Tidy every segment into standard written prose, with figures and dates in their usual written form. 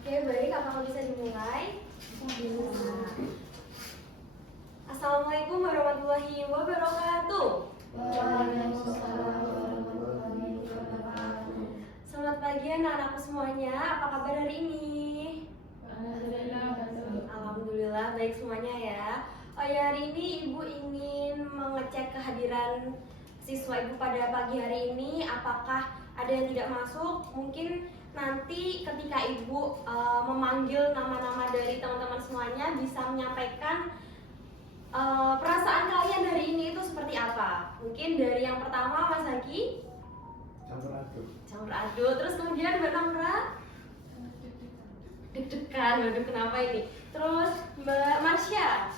Oke, baik. Apakah bisa dimulai? Bisa. Assalamualaikum warahmatullahi wabarakatuh. Waalaikumsalam warahmatullahi wabarakatuh. Selamat pagi anak-anakku semuanya. Apa kabar hari ini? Alhamdulillah baik semuanya ya. Oh ya, hari ini Ibu ingin mengecek kehadiran siswa Ibu pada pagi hari ini. Apakah ada yang tidak masuk? Mungkin nanti ketika Ibu memanggil nama-nama dari teman-teman semuanya bisa menyampaikan perasaan kalian hari ini itu seperti apa? Mungkin dari yang pertama Mas Haki campur aduk. Terus kemudian Mbak Namra deg-degan. Waduh, kenapa ini? Terus Mbak Marsha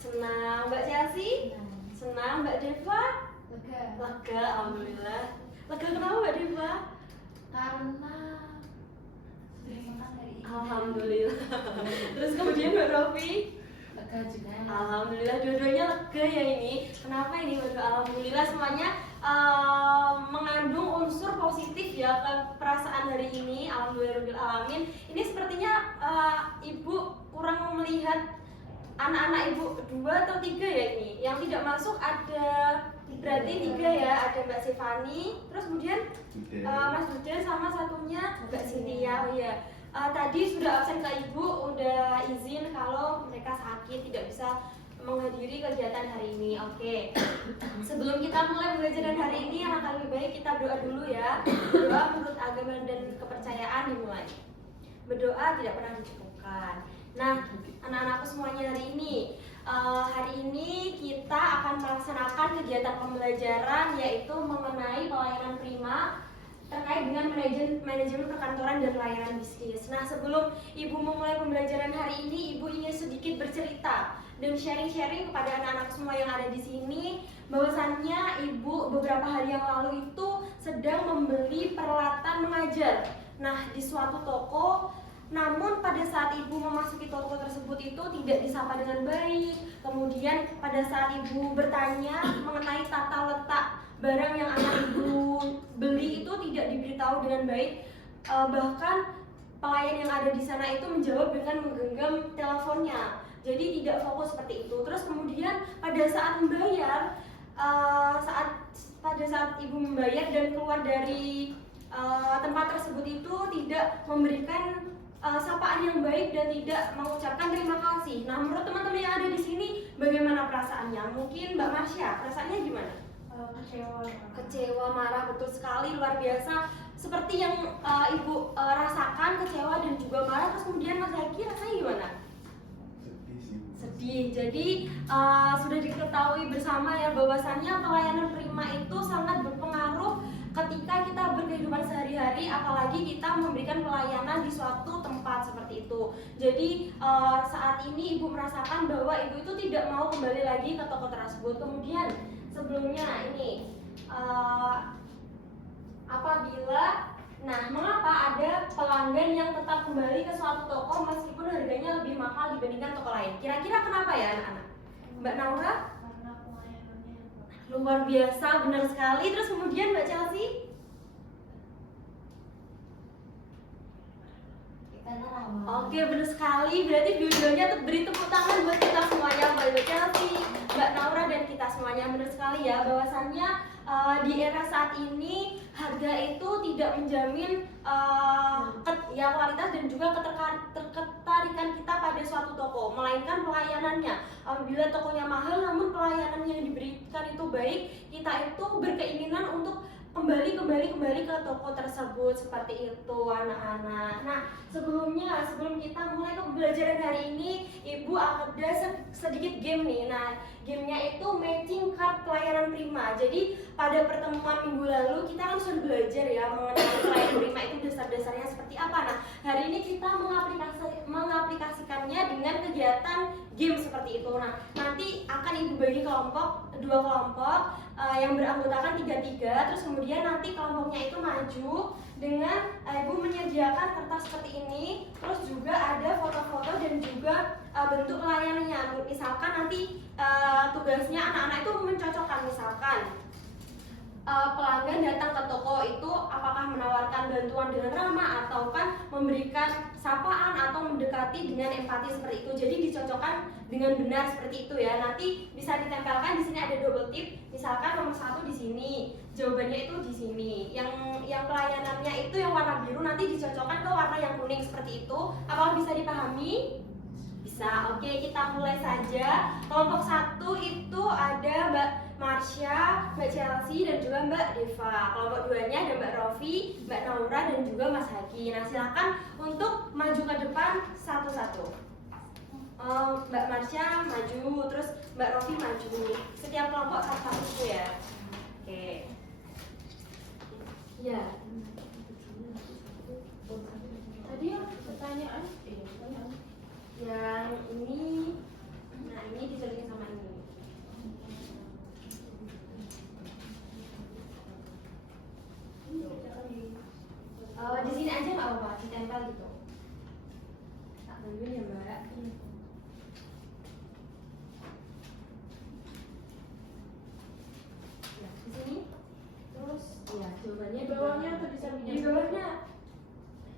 senang. Mbak Chelsea senang. Mbak Deva lega. Alhamdulillah. Lega kenapa Mbak Deva? Karena sudah makan hari ini. Alhamdulillah. Terus kemudian Mbak Rofi Lega juga. alhamdulillah, dua-duanya lega ya ini. Kenapa ini? Waduh, alhamdulillah semuanya mengandung unsur positif ya ke perasaan hari ini. Alhamdulillahirobbilalamin. Ini sepertinya Ibu kurang melihat anak-anak Ibu 2 atau 3 ya ini. Yang tidak masuk ada berarti 3 ya. Ada Mbak Stefani, terus kemudian Mas Duda sama satunya Mbak Cynthia. Oh iya. Tadi sudah absen ke Ibu, udah izin kalau mereka sakit tidak bisa menghadiri kegiatan hari ini. Oke. Sebelum kita mulai pembelajaran hari ini, alangkah lebih baik kita berdoa dulu ya. Doa menurut agama dan kepercayaan dimulai. Berdoa tidak pernah dicukupkan. Nah, anak-anakku semuanya hari ini kita akan melaksanakan kegiatan pembelajaran yaitu mengenai pelayanan prima terkait dengan manajemen perkantoran dan layanan bisnis. Nah, sebelum Ibu memulai pembelajaran hari ini, Ibu ingin sedikit bercerita dan sharing-sharing kepada anak-anak semua yang ada di sini bahwasannya Ibu beberapa hari yang lalu itu sedang membeli peralatan mengajar. Nah, di suatu toko, namun pada saat Ibu memasuki toko tersebut itu tidak disapa dengan baik. Kemudian pada saat Ibu bertanya mengenai tata letak barang yang akan Ibu beli itu tidak diberitahu dengan baik. Bahkan pelayan yang ada di sana itu menjawab dengan menggenggam teleponnya. Jadi tidak fokus seperti itu. Terus kemudian pada saat membayar, pada saat Ibu membayar dan keluar dari tempat tersebut itu tidak memberikan sapaan yang baik dan tidak mengucapkan terima kasih. Nah, menurut teman-teman yang ada di sini, bagaimana perasaannya? Mungkin Mbak Marsha, perasaannya gimana? Kecewa, marah, betul sekali, luar biasa. Seperti yang Ibu rasakan, kecewa dan juga marah. Terus kemudian Mas Haki rasanya gimana? Sedih. Jadi sudah diketahui bersama ya bahwasannya pelayanan prima itu sangat berpengaruh ketika kita berkehidupan sehari-hari, apalagi kita memberikan pelayanan di suatu tempat seperti itu. Jadi saat ini Ibu merasakan bahwa Ibu itu tidak mau kembali lagi ke toko tersebut. Kemudian sebelumnya ini mengapa ada pelanggan yang tetap kembali ke suatu toko meskipun harganya lebih mahal dibandingkan toko lain? Kira-kira kenapa ya anak-anak? Mbak Naura? Karena pelayanannya Luar biasa, benar sekali. Terus kemudian Mbak Chelsea? karena ramah. Oke, benar sekali. Berarti dua-duanya beri tepuk tangan buat kita semuanya, Mbak Chelsea, Mbak Naura dan kita semuanya. Benar sekali ya bahwasannya di era saat ini harga itu tidak menjamin kualitas dan juga ketertarikan kita pada suatu toko, melainkan pelayanannya. Apabila tokonya mahal namun pelayanan yang diberikan itu baik, kita itu berkeinginan untuk kembali ke toko tersebut. Seperti itu anak-anak. Nah, sebelum kita mulai ke pembelajaran hari ini, Ibu ada sedikit game nih. Nah, gamenya itu matching card pelayanan prima. Jadi pada pertemuan minggu lalu kita kan sudah belajar ya mengenai pelayanan prima itu dasar-dasarnya seperti apa. Nah, hari ini kita mengaplikasikannya dengan kegiatan game seperti itu. Nah, nanti akan Ibu bagi dua kelompok yang beranggotakan 3-3. Terus kemudian nanti kelompoknya itu maju dengan Ibu menyediakan kertas seperti ini. Terus juga ada foto-foto dan juga bentuk pelayanannya. Misalkan nanti tugasnya anak-anak itu mencocokkan, misalkan pelanggan datang ke toko itu apakah menawarkan bantuan dengan ramah atau kan memberikan sapaan atau mendekati dengan empati seperti itu. Jadi dicocokkan dengan benar seperti itu ya. Nanti bisa ditempelkan di sini ada double tip. Misalkan nomor 1 di sini, jawabannya itu di sini. Yang pelayanannya itu yang warna biru nanti dicocokkan ke warna yang kuning seperti itu. Apakah bisa dipahami? Bisa. Oke, kita mulai saja. Kelompok 1 itu ada Mbak Marsha, Mbak Chelsea, dan juga Mbak Deva. Kelompok 2-nya ada Mbak Rofi, Mbak Naura, dan juga Mas Haki. Nah, silakan untuk maju ke depan satu-satu. Mbak Marsha maju, terus Mbak Rofi maju. Setiap kelompok satu-satu ya. Oke. Ya. Tadi pertanyaan. Yang ini, nah ini disesuaikan sama ini. Di sini aja nggak apa-apa, ditempel gitu. Tak bantuin ya Mbak. Nah, di sini. Terus, ya jawabannya Di bawahnya atau di sampingnya? Di bawahnya.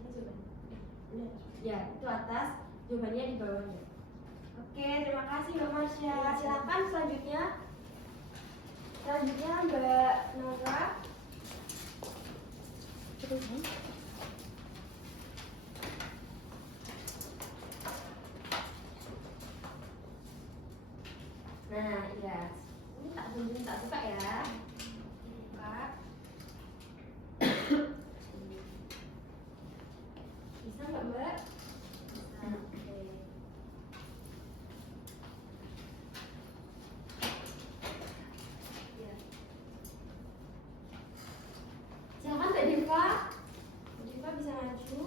Ini jawabannya. Ya, itu atas. Jawabannya di bawahnya. Oke, terima kasih Mbak Marsha. Silakan selanjutnya. Selanjutnya Mbak Naura. Nah, iya. Ini tak buka ya. Buka. Bisa nggak Mbak? Bisa. Oke. Ya. Silakan Mbak Deva. Mbak Deva bisa maju.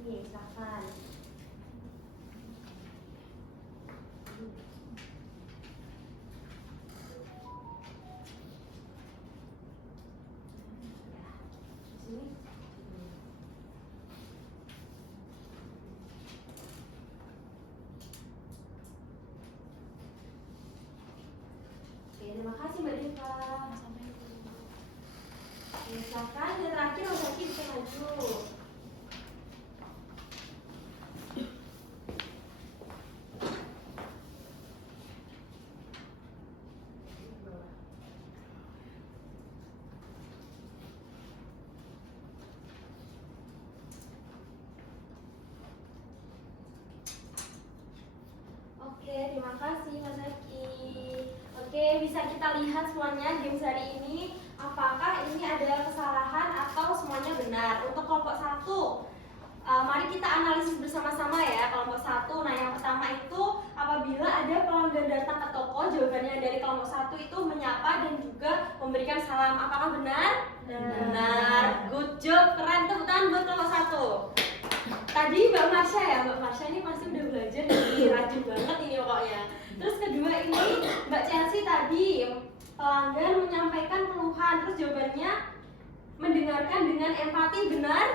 Nih, silakan. Sini. Oke, terima kasih Mbak Deva. Oke, silakan. Dan terakhir Mas Haki bisa maju. Oke, terima kasih Mas Haki. Oke, bisa kita lihat semuanya games hari ini. Apakah ini ada kesalahan atau semuanya benar? Untuk kelompok 1, mari kita analisis bersama-sama ya kelompok 1. Nah, yang pertama itu apabila ada pelanggan datang ke toko, jawabannya dari kelompok 1 itu menyapa dan juga memberikan salam. Apakah benar? Benar. Good job, keren. Tepuk tangan buat kelompok 1. Tadi Mbak Marsha ya, Mbak Marsha ini pasti udah belajar dari rajin banget ini pokoknya. Terus kedua ini Mbak Chelsea tadi pelanggan menyampaikan keluhan, terus jawabannya mendengarkan dengan empati. Benar?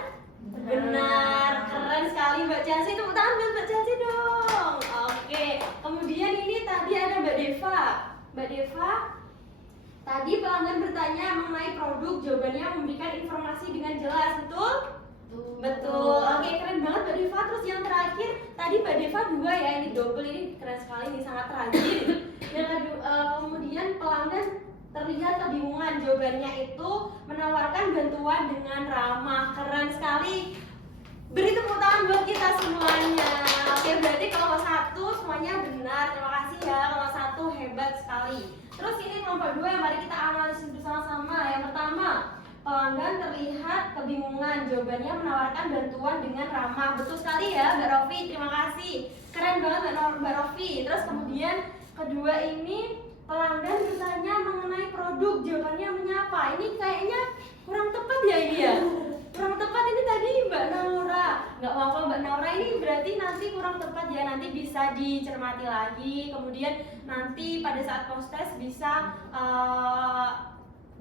Benar. Keren sekali Mbak Chelsea. Tepuk tangan buat Mbak Chelsea dong. Oke. Kemudian ini tadi ada Mbak Deva. Mbak Deva tadi pelanggan bertanya mengenai produk, jawabannya memberikan informasi dengan jelas. Betul? Betul. Oke, keren banget Mbak Deva. Terus yang terakhir tadi Mbak Deva 2 ya, ini double, ini keren sekali, ini sangat rajin. Kemudian pelanggan terlihat kebingungan, jawabannya itu menawarkan bantuan dengan ramah. Keren sekali. Beri tepuk tangan buat kita semuanya. Oke, berarti kelompok 1 semuanya benar. Terima kasih ya, kelompok 1 hebat sekali. Terus ini kelompok 2, mari kita analisis bersama-sama. Yang pertama, pelanggan terlihat kebingungan, jawabannya menawarkan bantuan dengan ramah. Betul sekali ya Mbak Rofi, terima kasih. Keren banget Mbak Rofi. Terus kemudian kedua ini pelanggan bertanya mengenai produk, jawabannya menyapa. Ini kayaknya kurang tepat ya ini ya. Kurang tepat ini tadi Mbak Naura. Nggak apa-apa Mbak Naura, ini berarti nanti kurang tepat ya. Nanti bisa dicermati lagi. Kemudian nanti pada saat post test bisa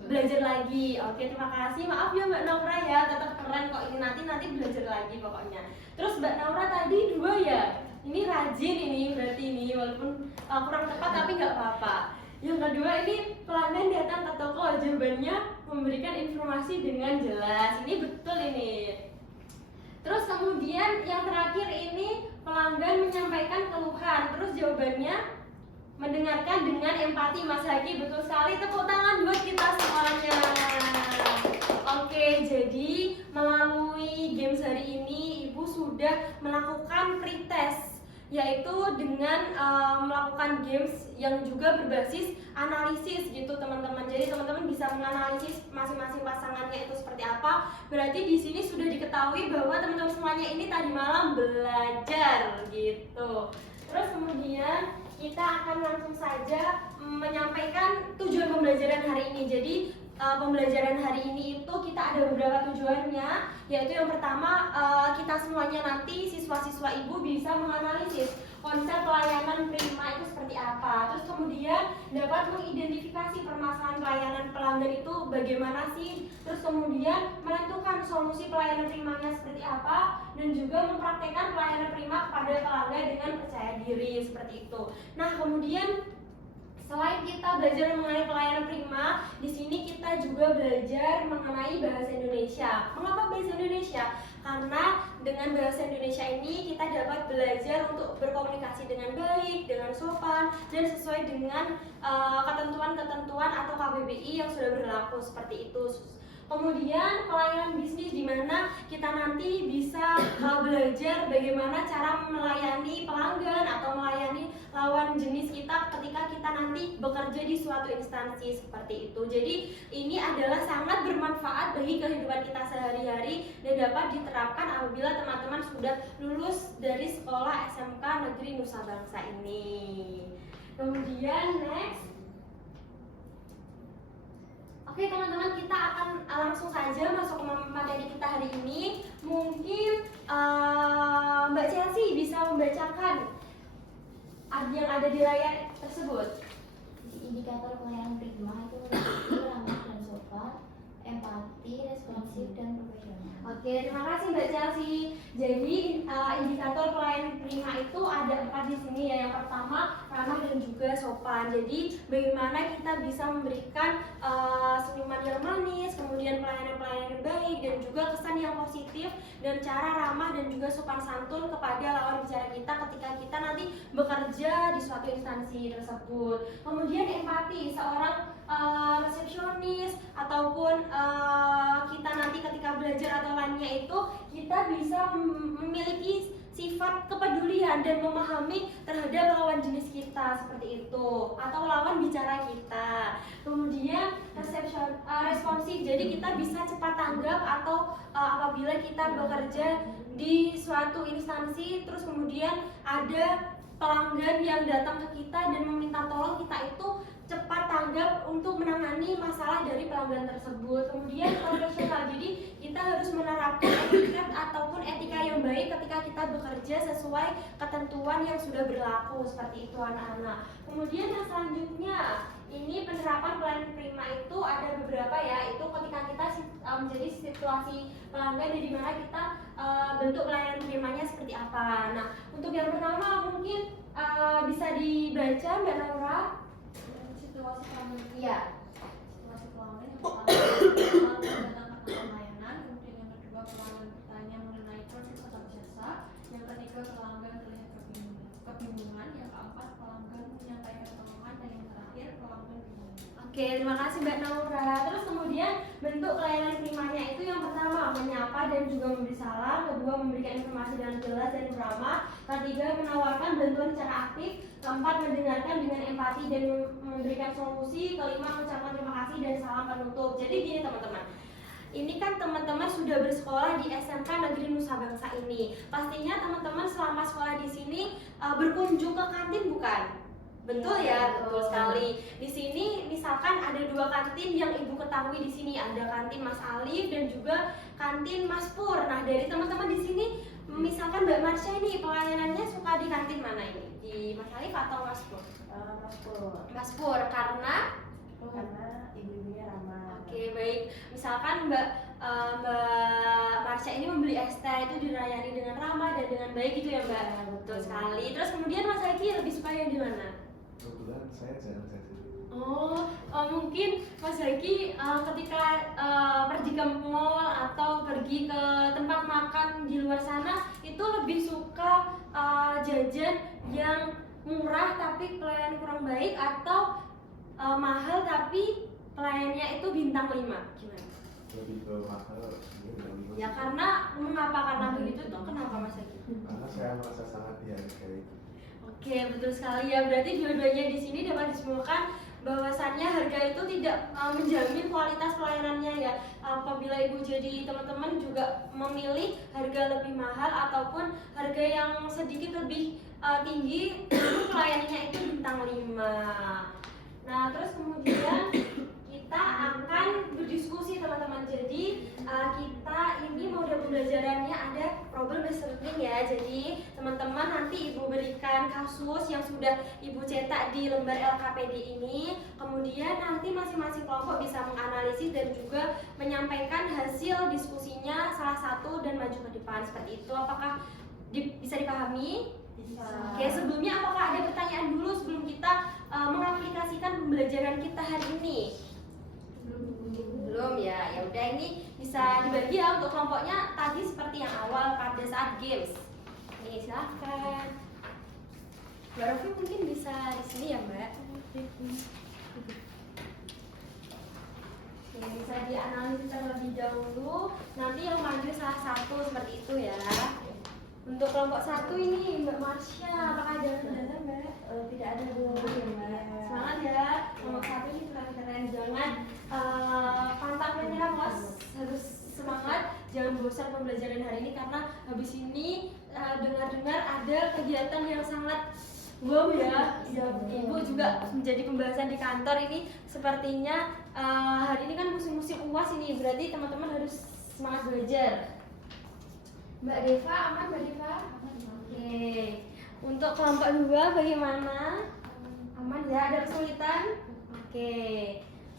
belajar lagi. Oke, terima kasih. Maaf ya Mbak Naura ya, tetap keren kok ini, nanti belajar lagi pokoknya. Terus Mbak Naura tadi 2 ya. Ini rajin ini berarti ini walaupun kurang tepat tapi nggak apa-apa. Yang kedua ini pelanggan datang ke toko, jawabannya memberikan informasi dengan jelas. Ini betul ini. Terus kemudian yang terakhir ini pelanggan menyampaikan keluhan. Terus jawabannya mendengarkan dengan empati. Mas Haki betul sekali, tepuk tangan buat kita semuanya. Oke, jadi melalui games hari ini Ibu sudah melakukan pretest, yaitu dengan melakukan games yang juga berbasis analisis gitu teman-teman. Jadi teman-teman bisa menganalisis masing-masing pasangannya itu seperti apa. Berarti di sini sudah diketahui bahwa teman-teman semuanya ini tadi malam belajar gitu. Terus kemudian kita akan langsung saja menyampaikan tujuan pembelajaran hari ini. Jadi pembelajaran hari ini itu kita ada beberapa tujuannya, yaitu yang pertama kita semuanya nanti siswa-siswa Ibu bisa menganalisis konsep pelayanan prima itu seperti apa. Terus kemudian dapat mengidentifikasi permasalahan pelayanan pelanggan itu bagaimana sih. Terus kemudian menentukan solusi pelayanan primanya seperti apa, dan juga mempraktekkan pelayanan prima kepada pelanggan dengan percaya diri seperti itu. Nah kemudian selain kita belajar mengenai pelayanan prima, di sini kita juga belajar mengenai bahasa Indonesia. Mengapa bahasa Indonesia? Karena dengan bahasa Indonesia ini kita dapat belajar untuk berkomunikasi dengan baik, dengan sopan, dan sesuai dengan ketentuan-ketentuan atau KBBI yang sudah berlaku seperti itu. Kemudian pelayanan bisnis, di mana kita nanti bisa belajar bagaimana cara melayani pelanggan atau melayani lawan jenis kita ketika kita nanti bekerja di suatu instansi seperti itu. Jadi ini adalah sangat bermanfaat bagi kehidupan kita sehari-hari dan dapat diterapkan apabila teman-teman sudah lulus dari sekolah SMK Negeri Nusa Bangsa ini. Kemudian next. Oke teman-teman, kita akan langsung saja masuk ke materi kita hari ini. Mungkin Mbak Chelsea bisa membacakan yang ada di layar tersebut. Indikator pelayanan prima itu meliputi ramah dan sopan, empati, responsif, dan profesional. Oke, terima kasih Mbak Chelsea. Jadi indikator pelayanan prima itu ada 4 di sini ya. Yang pertama ramah dan juga sopan. Jadi bagaimana kita bisa memberikan senyuman yang manis, kemudian pelayanan-pelayanan yang baik, dan juga kesan yang positif, dan cara ramah dan juga sopan santun kepada lawan bicara kita ketika kita nanti bekerja di suatu instansi tersebut. Kemudian empati, seorang resepsionis ataupun kita nanti ketika belajar atau lainnya itu kita bisa memiliki sifat kepedulian dan memahami terhadap lawan jenis kita seperti itu atau lawan bicara kita. Kemudian responsif, jadi kita bisa cepat tanggap atau apabila kita bekerja di suatu instansi terus kemudian ada pelanggan yang datang ke kita dan meminta tolong, kita itu cepat tanggap untuk menangani masalah dari pelanggan tersebut. Kemudian profesional, jadi kita harus menerapkan etiket ataupun etika yang baik ketika kita bekerja sesuai ketentuan yang sudah berlaku seperti itu anak-anak. Kemudian yang selanjutnya ini penerapan pelayanan prima itu ada beberapa ya, itu ketika kita menjadi situasi pelanggan di mana kita bentuk pelayanan primanya seperti apa. Nah untuk yang pertama mungkin bisa dibaca Mbak Laura. Situasi pelanggan. Iya. Situasi pelanggan yang pertama pelanggan datang karena pelayanan, kemudian yang kedua pelanggan bertanya mengenai produk atau jasa, yang ketiga pelanggan terlihat kebingungan, yang keempat pelanggan menyampaikan keluhan, dan yang terakhir pelanggan bingung. Oke, terima kasih Mbak Naura. Terus kemudian bentuk pelayanan primanya itu yang pertama menyapa dan juga memberi salam, kedua memberikan informasi dengan jelas dan ramah, ketiga menawarkan bantuan secara aktif, keempat mendengarkan dengan empati dan memberikan solusi, kelima mengucapkan terima kasih dan salam penutup. Jadi gini teman-teman, ini kan teman-teman sudah bersekolah di SMK Negeri Nusa Bangsa ini. Pastinya teman-teman selama sekolah di sini berkunjung ke kantin bukan? Betul ya, betul sekali. Di sini misalkan ada 2 kantin yang Ibu ketahui di sini, ada kantin Mas Alif dan juga kantin Mas Pur. Nah, dari teman-teman di sini misalkan Mbak Marsha ini pelayanannya suka di kantin mana ini? Di Mas Alif atau Mas Pur? Mas Pur. Mas Pur karena Karena ibu-ibunya ramah. Oke, baik. Misalkan Mbak Mbak Marsha ini membeli es teh itu dirayani dengan ramah dan dengan baik gitu ya Mbak. Betul sekali. Terus kemudian Mas Haki lebih suka yang di mana? Kebetulan saya jarang jajan. Mungkin Mas Haki ketika pergi ke mall atau pergi ke tempat makan di luar sana itu lebih suka jajan yang murah tapi pelayan kurang baik atau mahal tapi pelayannya itu bintang 5? Gimana? Lebih ke mahal, Ya karena mengapa karena begitu tuh kenapa Mas Haki? karena saya merasa sangat dihargai. Oke, betul sekali ya. Berarti dua-duanya di sini dapat disimpulkan bahwasannya harga itu tidak menjamin kualitas pelayanannya ya. Apabila ibu jadi teman-teman juga memilih harga lebih mahal ataupun harga yang sedikit lebih tinggi, pelayanannya itu bintang 5. Nah, terus kemudian kita akan berdiskusi teman-teman. Jadi kita ini model pembelajarannya ada problem based learning ya. Jadi teman-teman nanti ibu berikan kasus yang sudah ibu cetak di lembar LKPD ini. Kemudian nanti masing-masing kelompok bisa menganalisis dan juga menyampaikan hasil diskusinya salah satu dan maju ke depan seperti itu. Apakah bisa dipahami? Oke, sebelumnya apakah ada pertanyaan dulu sebelum kita mengaplikasikan pembelajaran kita hari ini? Belum ya. Ya udah, ini bisa dibagi ya untuk kelompoknya tadi seperti yang awal pada saat games. Nih, silakan. Mbak Rofi mungkin bisa di sini ya, Mbak. Oke, bisa dianalisis terlebih dahulu. Nanti yang maju salah satu seperti itu ya. Untuk kelompok 1 ini Mbak Marsha, apakah ada kendala Mbak? Tidak ada dulu ya Mbak. Semangat ya. Kelompok 1 ini keren-keren, jangan pantang menyerah Mas. Harus semangat, jangan bosan pembelajaran hari ini karena habis ini dengar-dengar ada kegiatan yang sangat wow ya. Ibu juga menjadi pembahasan di kantor ini. Sepertinya hari ini kan musim-musim UAS ini, berarti teman-teman harus semangat belajar. Mbak Deva, aman Mbak Deva? Oke. Untuk kelompok 2 bagaimana? Aman ya, ada kesulitan? Oke.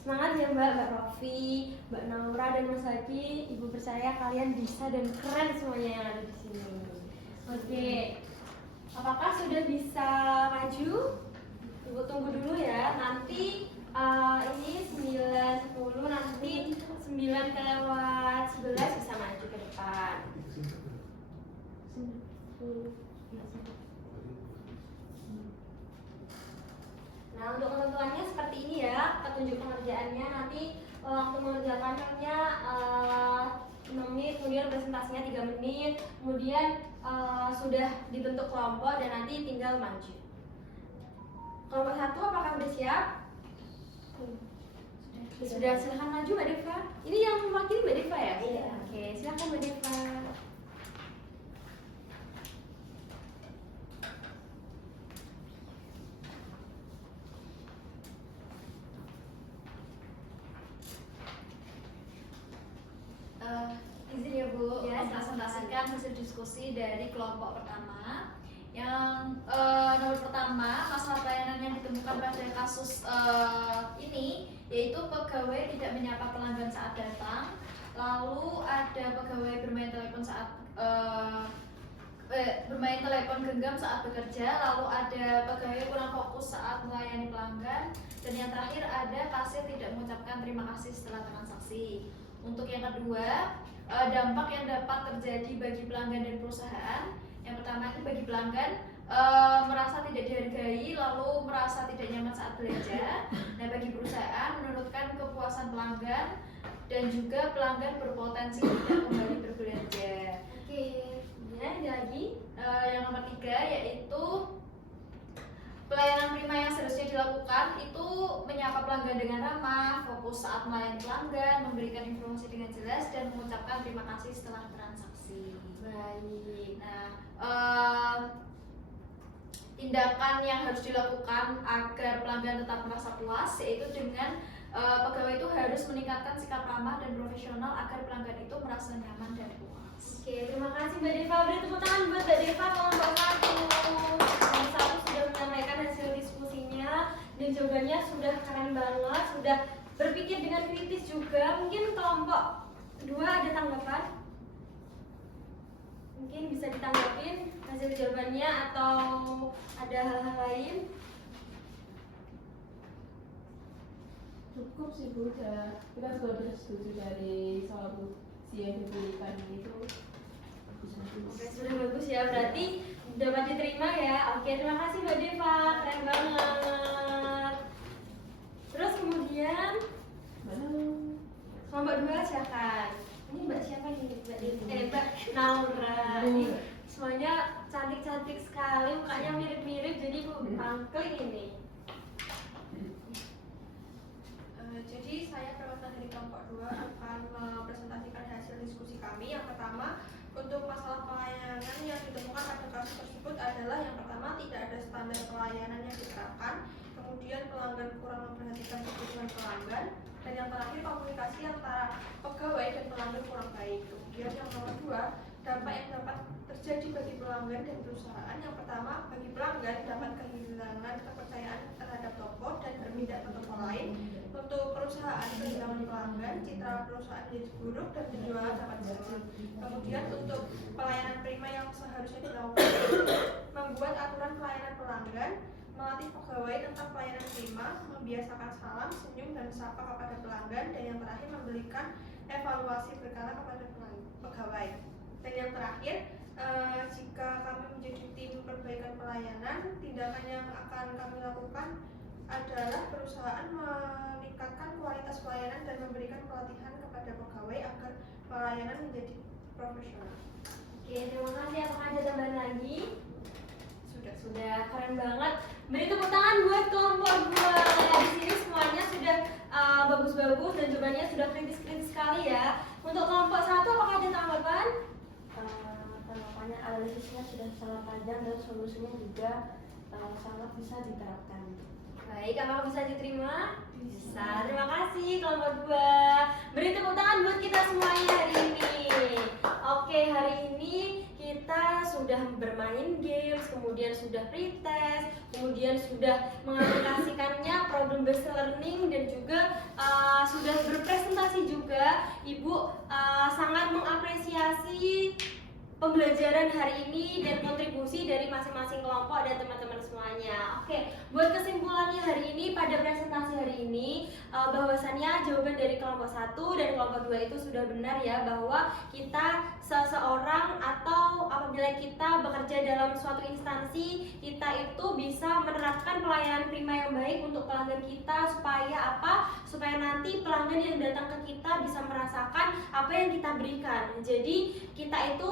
Semangat ya Mbak Rofi, Mbak Naura dan Mas Haki. Ibu percaya kalian bisa dan keren semuanya yang ada di sini. Oke. Apakah sudah bisa maju? Ibu tunggu dulu ya. Nanti ini 9.10, nanti 9:11 bisa maju ke depan. Nah, untuk ketentuannya seperti ini ya, petunjuk pengerjaannya nanti waktu mengerjakannya 6 menit, kemudian presentasinya 3 menit, kemudian sudah dibentuk kelompok dan nanti tinggal maju. Kelompok 1 apakah sudah siap? Sudah, silahkan maju Mbak Deva. Ini yang mewakili Mbak Deva ya? Iya. Oke, silahkan Mbak Deva. Izin ya Bu, Ya, presentasikan hasil diskusi dari kelompok pertama. Yang nomor pertama, masalah pelayanan yang ditemukan pada kasus ini yaitu pegawai tidak menyapa pelanggan saat datang. Lalu ada pegawai bermain telepon genggam saat bekerja. Lalu ada pegawai kurang fokus saat melayani pelanggan. Dan yang terakhir ada kasir tidak mengucapkan terima kasih setelah transaksi. Untuk yang kedua, dampak yang dapat terjadi bagi pelanggan dan perusahaan. Yang pertama itu bagi pelanggan merasa tidak dihargai, lalu merasa tidak nyaman saat belanja. Nah, bagi perusahaan menurunkan kepuasan pelanggan dan juga pelanggan berpotensi tidak kembali berbelanja. Oke, ya ada lagi. Yang nomor 3 yaitu pelayanan prima yang seharusnya dilakukan itu menyapa pelanggan dengan ramah, fokus saat melayani pelanggan, memberikan informasi dengan jelas, dan mengucapkan terima kasih setelah transaksi. Baik. Nah, tindakan yang harus dilakukan agar pelanggan tetap merasa puas yaitu dengan pegawai itu harus meningkatkan sikap ramah dan profesional agar pelanggan itu merasa nyaman dan puas. Oke, terima kasih Mbak Deva. Beri tepuk tangan buat Mbak Deva kelompok 1. Yang 1 sudah menyampaikan hasil diskusinya dan jawabannya sudah keren banget, sudah berpikir dengan kritis juga. Mungkin kelompok kedua ada tanggapan? Mungkin bisa ditanggapin hasil jawabannya atau ada hal-hal lain? Cukup sih Bu, kita juga bisa setuju dari solusi yang diberikan itu. Oke, sudah bagus ya, berarti dapat diterima ya. Oke, terima kasih Mbak Deva, keren banget. Terus kemudian kelompok 2 silakan. Ini Mbak siapa nih? Mbak Naura. Ini semuanya cantik-cantik sekali, mukanya mirip-mirip, jadi aku pangkling ini. Jadi saya perwakilan dari kelompok 2 akan mempresentasikan hasil diskusi kami. Yang pertama, untuk masalah pelayanan yang ditemukan pada kasus tersebut adalah yang pertama, tidak ada standar pelayanan yang diterapkan, kemudian pelanggan kurang memperhatikan kebutuhan pelanggan, dan yang terakhir komunikasi antara pegawai dan pelanggan kurang baik. Kemudian yang nomor 2, dampak yang dapat terjadi bagi pelanggan dan perusahaan. Yang pertama, bagi pelanggan dapat kehilangan kepercayaan terhadap toko dan berpindah ke toko lain. Untuk perusahaan, kehilangan pelanggan, citra perusahaan menjadi buruk dan penjualan dapat turun. Kemudian untuk pelayanan prima yang seharusnya dilakukan, membuat aturan pelayanan pelanggan, melatih pegawai tentang pelayanan prima, membiasakan salam, senyum, dan sapa kepada pelanggan, dan yang terakhir memberikan evaluasi berkala kepada pegawai. Dan yang terakhir, jika kami menjadi tim perbaikan pelayanan, tindakan yang akan kami lakukan adalah perusahaan meningkatkan kualitas pelayanan dan memberikan pelatihan kepada pegawai agar pelayanan menjadi profesional. Oke, terima kasih. Apakah ada tambahan lagi? Sudah keren banget. Beri tepuk tangan buat kelompok 2. Di sini semuanya sudah bagus-bagus dan jawabannya sudah kritis-kritis sekali ya. Untuk kelompok 1 apakah ada tanggapan? Tanggapannya analisisnya sudah sangat panjang dan solusinya juga sangat bisa diterapkan. Baik, apakah bisa diterima? Bisa. Terima kasih kelompok 2. Beri tepuk tangan buat kita semuanya hari ini. Oke, hari ini kita sudah bermain games, kemudian sudah pretest, kemudian sudah mengaplikasikannya problem based learning, dan juga sudah berpresentasi juga. Ibu sangat mengapresiasi pembelajaran hari ini dan kontribusi dari masing-masing kelompok dan teman-teman semuanya. Oke, buat kesimpulannya hari ini pada presentasi hari ini, bahwasannya jawaban dari kelompok 1 dan kelompok 2 itu sudah benar ya, bahwa kita seseorang atau apabila kita bekerja dalam suatu instansi, kita itu bisa menerapkan pelayanan prima yang baik untuk pelanggan kita, supaya apa? Supaya nanti pelanggan yang datang ke kita bisa merasakan apa yang kita berikan. Jadi kita itu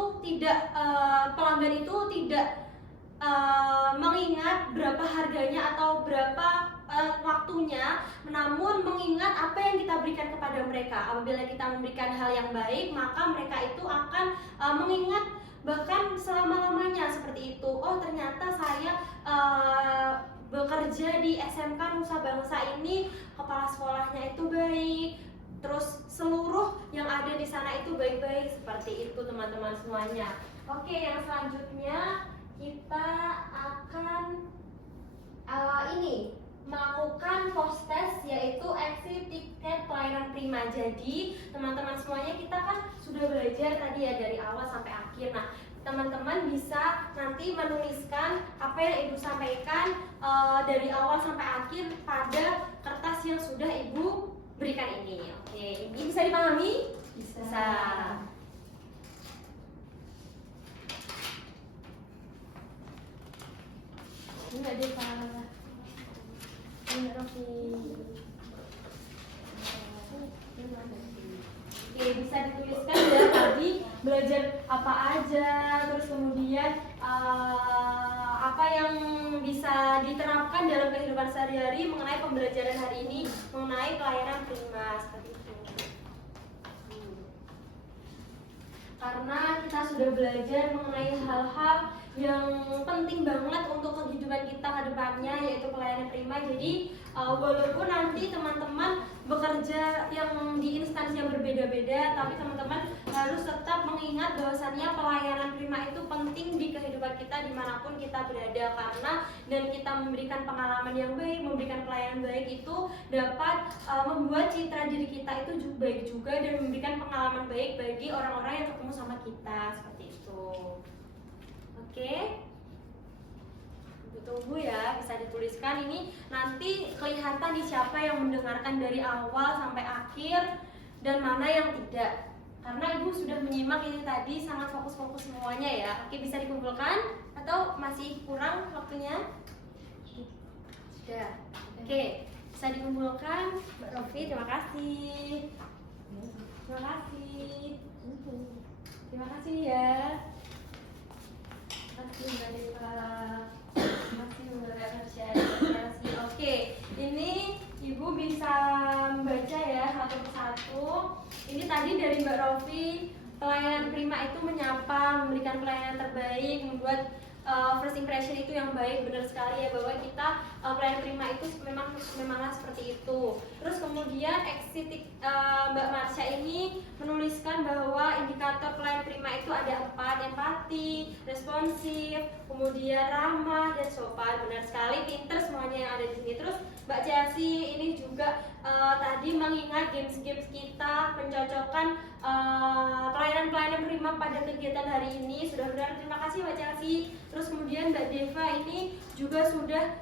pelanggan itu tidak mengingat berapa harganya atau berapa waktunya, namun mengingat apa yang kita berikan kepada mereka. Apabila kita memberikan hal yang baik, maka mereka itu akan mengingat bahkan selama-lamanya seperti itu. Oh, ternyata saya bekerja di SMK Nusa Bangsa ini, kepala sekolahnya itu baik, terus seluruh yang ada di sana itu baik-baik, seperti itu teman-teman semuanya. Oke, yang selanjutnya kita akan melakukan post test, yaitu exit tiket pelayanan prima. Jadi teman-teman semuanya, kita kan sudah belajar tadi ya dari awal sampai akhir. Nah, teman-teman bisa nanti menuliskan apa yang ibu sampaikan dari awal sampai akhir pada kertas yang sudah ibu berikan ini. Oke, ini bisa dipahami? Bisa. Ini nggak ada salah. Ini Rofi. Oke, bisa dituliskan ya tadi belajar apa aja, terus kemudian apa yang bisa diterapkan dalam kehidupan sehari-hari mengenai pembelajaran hari ini mengenai pelayanan prima, seperti itu. Karena kita sudah belajar mengenai hal-hal yang penting banget untuk kehidupan kita ke depannya, yaitu pelayanan prima. Jadi walaupun nanti teman-teman bekerja yang di instansi yang berbeda-beda, tapi teman-teman harus tetap mengingat bahwasannya pelayanan prima itu penting di kehidupan kita dimanapun kita berada, karena dan kita memberikan pengalaman yang baik, memberikan pelayanan baik itu dapat membuat citra diri kita itu baik juga dan memberikan pengalaman baik bagi orang-orang yang ketemu sama kita, seperti itu. Oke, tunggu ya, bisa dituliskan ini nanti kelihatan nih siapa yang mendengarkan dari awal sampai akhir dan mana yang tidak, karena ibu sudah menyimak ini tadi sangat fokus-fokus semuanya ya. Oke, bisa dikumpulkan atau masih kurang waktunya? Sudah. Oke, bisa dikumpulkan. Mbak Rofi, terima kasih. Terima kasih. Terima kasih ya. Terima kasih Mbak Deva. Terima kasih Mbak Marsha. Oke, ini Ibu bisa membaca ya satu persatu. Ini tadi dari Mbak Rofi, pelayanan prima itu menyapa, memberikan pelayanan terbaik, membuat first impression itu yang baik. Benar sekali ya bahwa kita pelayanan prima itu memanglah seperti itu. Terus kemudian Mbak Marsha ini menuliskan bahwa indikator pelayanan prima itu ada 4, empati, responsif, kemudian ramah dan sopan. Benar sekali, pinter semuanya yang ada di sini. Terus Mbak Chelsea ini juga tadi mengingat games-games kita, mencocokkan pelayanan-pelayanan prima pada kegiatan hari ini. Sudah benar, terima kasih Mbak Chelsea. Terus kemudian Mbak Deva ini juga sudah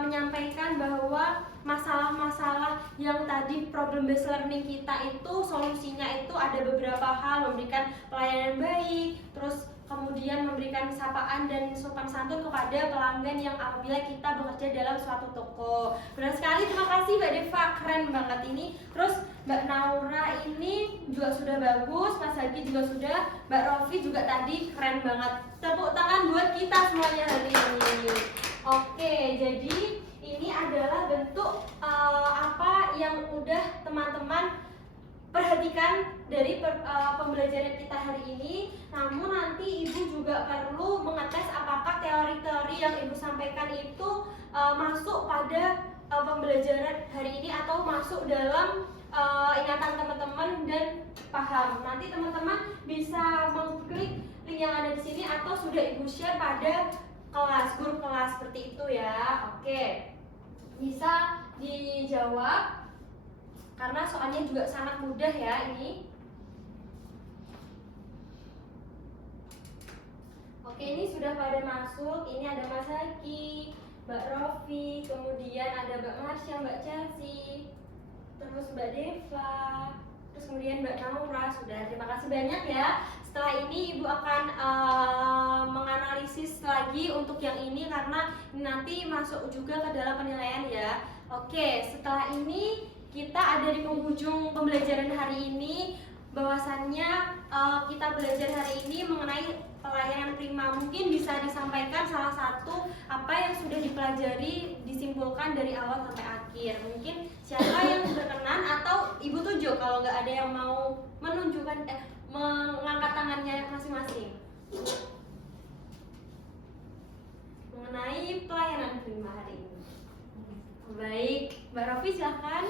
menyampaikan bahwa masalah-masalah yang tadi problem based learning kita itu solusinya itu ada beberapa hal, memberikan pelayanan baik, terus kemudian memberikan sapaan dan sopan santun kepada pelanggan yang apabila kita bekerja dalam suatu toko. Benar sekali, terima kasih Mbak Deva, keren banget ini. Terus Mbak Naura ini juga sudah bagus, Mas Hadi juga sudah, Mbak Rofi juga tadi keren banget. Tepuk tangan buat kita semuanya hari ini. Oke, jadi ini adalah bentuk apa yang udah teman-teman perhatikan dari pembelajaran kita hari ini. Namun nanti Ibu juga perlu mengetes apakah teori-teori yang Ibu sampaikan itu masuk pada pembelajaran hari ini atau masuk dalam ingatan teman-teman dan paham. Nanti teman-teman bisa mengklik link yang ada di sini atau sudah Ibu share pada kelas, grup kelas seperti itu ya. Oke, bisa dijawab karena soalnya juga sangat mudah ya ini. Oke, ini sudah pada masuk. Ini ada Mas Haki, Mbak Rofi, kemudian ada Mbak Marsha, Mbak Chelsea, terus Mbak Deva, terus kemudian Mbak Naura. Sudah, terima kasih banyak ya. Setelah ini Ibu akan menganalisis lagi untuk yang ini karena nanti masuk juga ke dalam penilaian ya. Oke, setelah ini kita ada di penghujung pembelajaran hari ini. Bahwasannya kita belajar hari ini mengenai pelayanan prima. Mungkin bisa disampaikan salah satu apa yang sudah dipelajari, disimpulkan dari awal sampai akhir. Mungkin siapa yang berkenan atau Ibu tunjuk kalau nggak ada yang mau menunjukkan mengangkat tangannya masing-masing mengenai pelayanan prima hari ini. Baik, Mbak Rofi silahkan.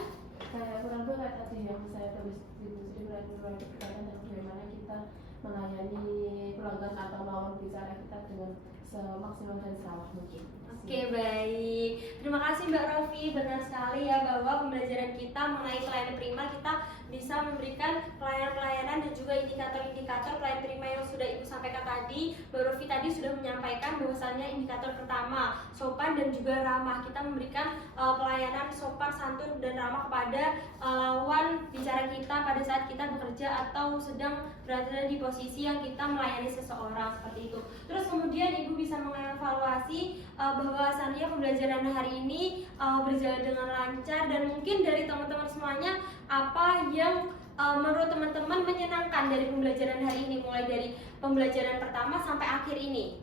Saya kurang tahu tadi yang saya tulis di berkaitan dengan bagaimana kita melayani pelanggan atau lawan bicara kita dengan semaksimal dan selama mungkin. Oke, baik. Terima kasih Mbak Rofi. Benar sekali ya bahwa pembelajaran kita mengenai pelayanan prima kita bisa memberikan pelayanan-pelayanan dan juga indikator-indikator pelayanan prima yang sudah Ibu sampaikan tadi. Mbak Rofi tadi sudah menyampaikan bahwasannya indikator pertama sopan dan juga ramah. Kita memberikan pelayanan sopan, santun dan ramah kepada lawan bicara kita pada saat kita bekerja atau sedang berada di posisi yang kita melayani seseorang, seperti itu. Terus kemudian Ibu bisa mengevaluasi bahwasannya pembelajaran hari ini berjalan dengan lancar dan mungkin dari teman-teman semuanya apa yang menurut teman-teman menyenangkan dari pembelajaran hari ini, mulai dari pembelajaran pertama sampai akhir ini.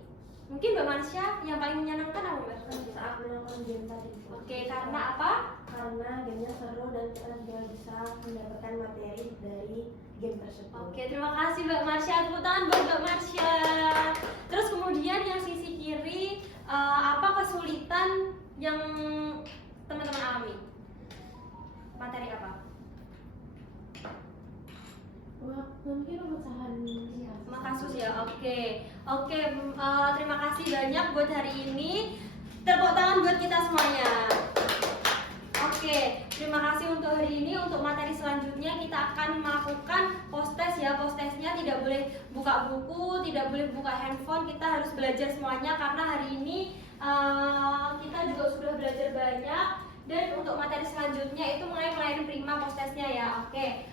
Mungkin Mbak Marsha yang paling menyenangkan apa Mbak? Saat menonton game tadi. Oke, karena apa? Karena gamenya seru dan kita juga bisa mendapatkan materi dari game tersebut. Oke, terima kasih Mbak Marsha. Tepuk tangan buat Mbak Marsha. Terus kemudian yang sisi kiri, apa kesulitan yang teman-teman alami? Materi apa? mungkin pemecahan kasus ya. Oke, terima kasih banyak buat hari ini. Tepuk tangan buat kita semuanya. Oke, terima kasih untuk hari ini. Untuk materi selanjutnya kita akan melakukan post-test ya. Post-testnya tidak boleh buka buku, tidak boleh buka handphone. Kita harus belajar semuanya karena hari ini kita juga sudah belajar banyak. Dan untuk materi selanjutnya itu mengenai pelayanan prima post-testnya ya. Oke,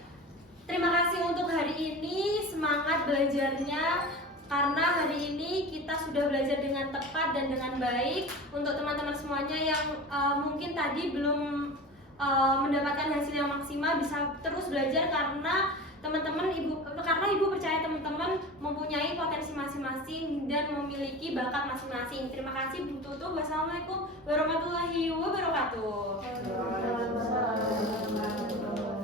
terima kasih untuk hari ini. Semangat belajarnya. Karena hari ini kita sudah belajar dengan tepat dan dengan baik. Untuk teman-teman semuanya yang mungkin tadi belum mendapatkan hasil yang maksimal, bisa terus belajar karena ibu percaya teman-teman mempunyai potensi masing-masing dan memiliki bakat masing-masing. Terima kasih Bu Tutu. Wassalamualaikum warahmatullahi wabarakatuh. Waalaikumsalam.